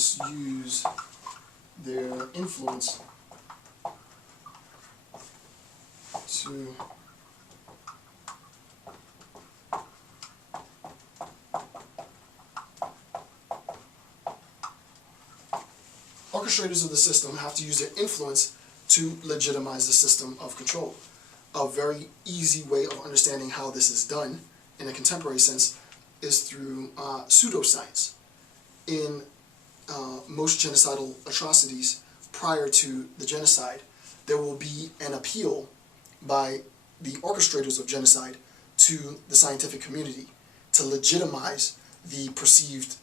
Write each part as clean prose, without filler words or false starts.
must use their influence to orchestrators of the system have to use their influence to legitimize the system of control. A very easy way of understanding how this is done in a contemporary sense is through pseudoscience. In most genocidal atrocities prior to the genocide, there will be an appeal by the orchestrators of genocide to the scientific community to legitimize the perceived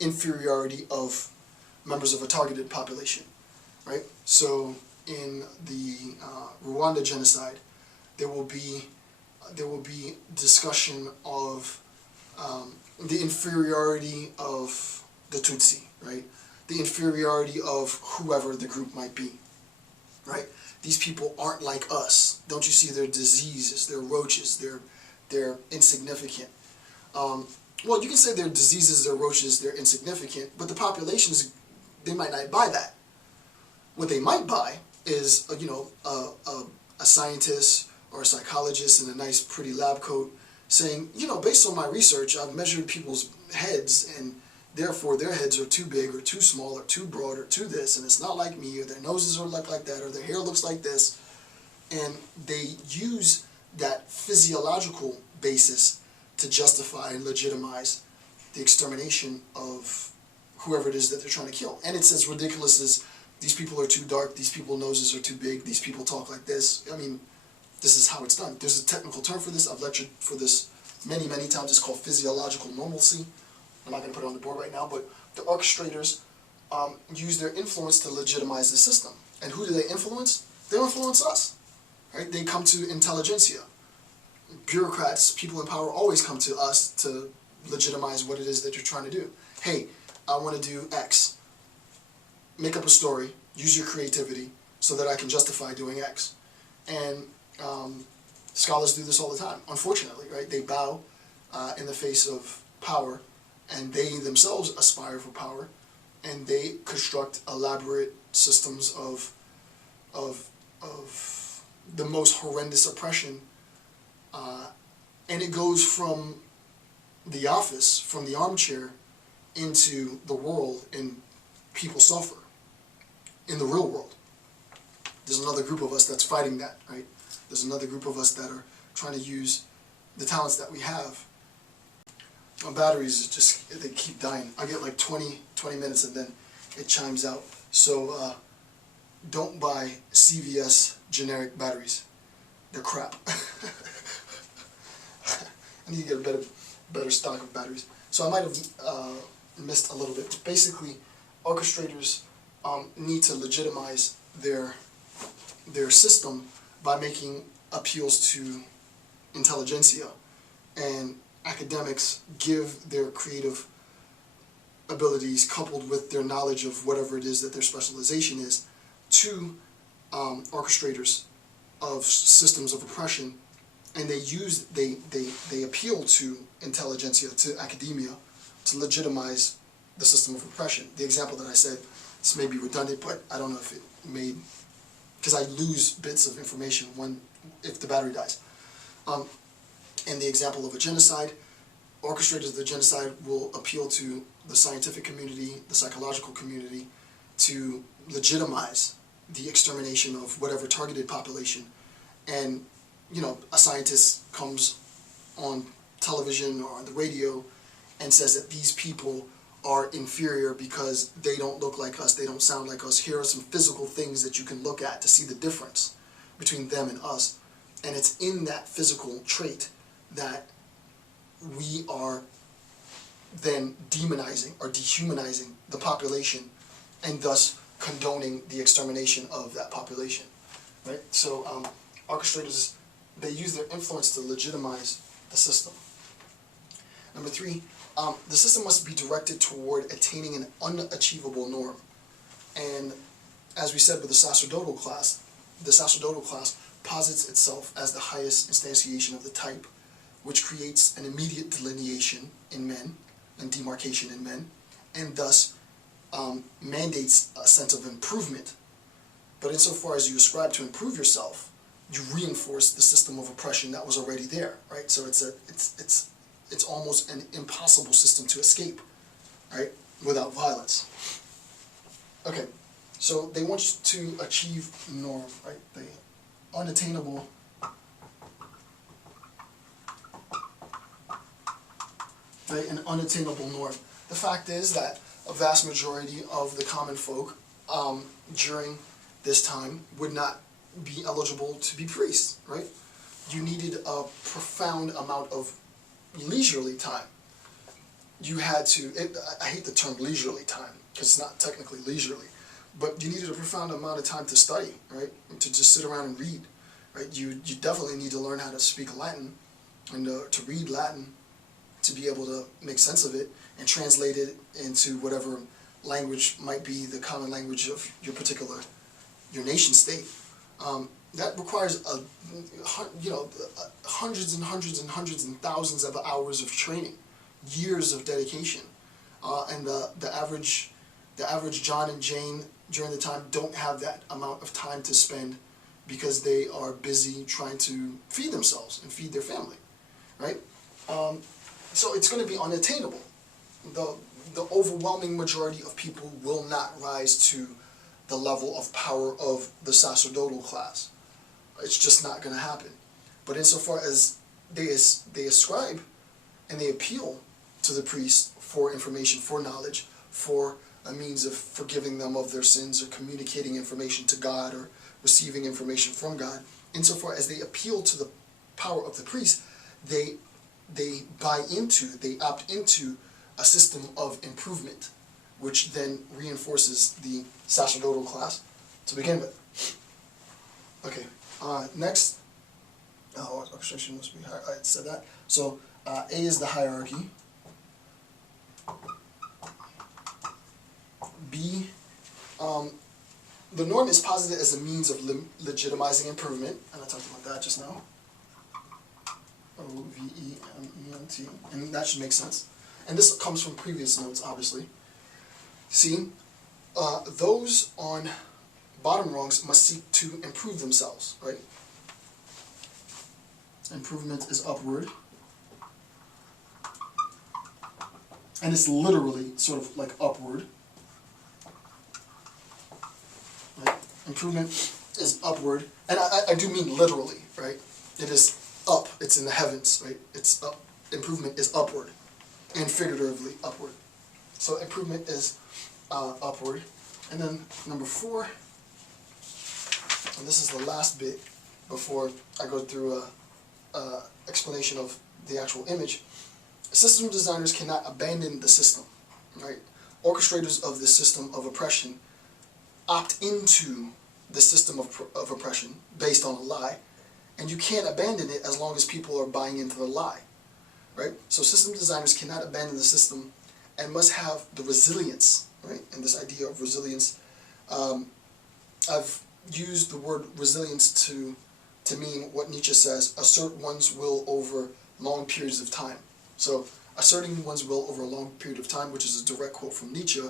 inferiority of members of a targeted population, right? So in the Rwanda genocide, there will be discussion of the inferiority of the Tutsi, right? The inferiority of whoever the group might be, right? These people aren't like us. Don't you see their diseases, their roaches, they're insignificant. Well, you can say they're diseases, they're roaches, they're insignificant, but the populations, they might not buy that. What they might buy is, a scientist or a psychologist in a nice, pretty lab coat saying, based on my research, I've measured people's heads, and therefore their heads are too big or too small or too broad or too this, and it's not like me, or their noses are like that, or their hair looks like this. And they use that physiological basis to justify and legitimize the extermination of whoever it is that they're trying to kill. And it's as ridiculous as, these people are too dark, these people's noses are too big, these people talk like this. I mean, this is how it's done. There's a technical term for this. I've lectured for this many, many times. It's called physiological normalcy. I'm not going to put it on the board right now, but the orchestrators use their influence to legitimize the system. And who do they influence? They influence us, right? They come to intelligentsia. Bureaucrats, people in power, always come to us to legitimize what it is that you're trying to do. Hey, I want to do X. Make up a story, use your creativity so that I can justify doing X. And scholars do this all the time, unfortunately, right? They bow in the face of power, and they themselves aspire for power, and they construct elaborate systems of the most horrendous oppression, and it goes from the office, from the armchair, into the world, and people suffer in the real world. There's another group of us that's fighting that, right? There's another group of us that are trying to use the talents that we have. My batteries just, they keep dying. I get like 20 minutes and then it chimes out. So don't buy CVS generic batteries. They're crap. I need to get a better stock of batteries. So I might have missed a little bit. Basically, orchestrators need to legitimize their system by making appeals to intelligentsia, and academics give their creative abilities coupled with their knowledge of whatever it is that their specialization is to orchestrators of systems of oppression, and they appeal to intelligentsia, to academia, to legitimize the system of oppression. The example that I said, this may be redundant, but I don't know if it made, because I lose bits of information if the battery dies. In the example of a genocide, orchestrators of the genocide will appeal to the scientific community, the psychological community, to legitimize the extermination of whatever targeted population. And, a scientist comes on television or on the radio and says that these people are inferior because they don't look like us, they don't sound like us. Here are some physical things that you can look at to see the difference between them and us. And it's in that physical trait that we are then demonizing or dehumanizing the population, and thus condoning the extermination of that population, right? So orchestrators, they use their influence to legitimize the system. Number 3, the system must be directed toward attaining an unachievable norm. And as we said with the sacerdotal class posits itself as the highest instantiation of the type, which creates an immediate delineation in men and demarcation in men, and thus mandates a sense of improvement. But insofar as you ascribe to improve yourself, you reinforce the system of oppression that was already there, right? So it's almost an impossible system to escape, right, without violence. Okay, so they want you to achieve norm, right? The unattainable an unattainable norm. The fact is that a vast majority of the common folk during this time would not be eligible to be priests, right? You needed a profound amount of leisurely time. You had to, I hate the term leisurely time, because it's not technically leisurely, but you needed a profound amount of time to study, right? To just sit around and read, right? You definitely need to learn how to speak Latin and to read Latin, to be able to make sense of it and translate it into whatever language might be the common language of your nation state. That requires hundreds and hundreds and hundreds and thousands of hours of training, years of dedication, and the average John and Jane during the time don't have that amount of time to spend because they are busy trying to feed themselves and feed their family, right? So it's going to be unattainable. The overwhelming majority of people will not rise to the level of power of the sacerdotal class. It's just not going to happen. But insofar as they ascribe and they appeal to the priest for information, for knowledge, for a means of forgiving them of their sins or communicating information to God or receiving information from God, insofar as they appeal to the power of the priest, they opt into a system of improvement, which then reinforces the sacerdotal class to begin with. Okay, next, orchestration must be higher. I said that. So A is the hierarchy. B, the norm is posited as a means of legitimizing improvement, and I talked about that just now. O-V-E-M-E-N-T, and that should make sense. And this comes from previous notes, obviously. See, those on bottom rungs must seek to improve themselves, right? Improvement is upward. And it's literally sort of like upward. Right? Improvement is upward. And I do mean literally, right? It is up. It's in the heavens, right? It's up. Improvement is upward. And figuratively upward. So improvement is upward. And then number 4, and this is the last bit before I go through a explanation of the actual image. System designers cannot abandon the system, right? Orchestrators of the system of oppression opt into the system of oppression based on a lie, and you can't abandon it as long as people are buying into the lie, right? So system designers cannot abandon the system and must have the resilience, right? And this idea of resilience, I've used the word resilience to mean what Nietzsche says, assert one's will over long periods of time. So asserting one's will over a long period of time, which is a direct quote from Nietzsche,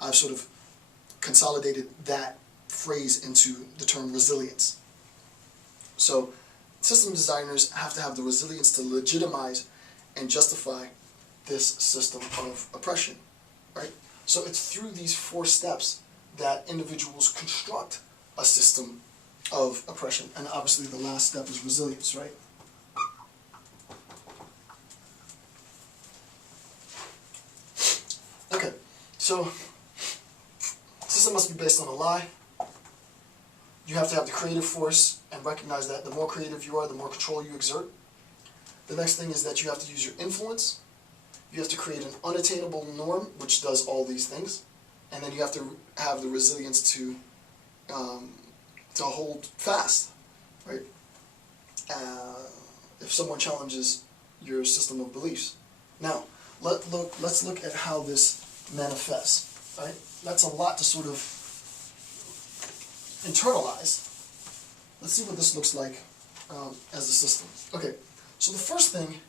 I've sort of consolidated that phrase into the term resilience. So system designers have to have the resilience to legitimize and justify this system of oppression, right? So it's through these 4 steps that individuals construct a system of oppression. And obviously the last step is resilience, right? Okay, so system must be based on a lie. You have to have the creative force and recognize that the more creative you are, the more control you exert. The next thing is that you have to use your influence. You have to create an unattainable norm, which does all these things. And then you have to have the resilience to hold fast, right? If someone challenges your system of beliefs. Now, let's look at how this manifests, right? That's a lot to sort of internalize. Let's see what this looks like as a system. Okay, so the first thing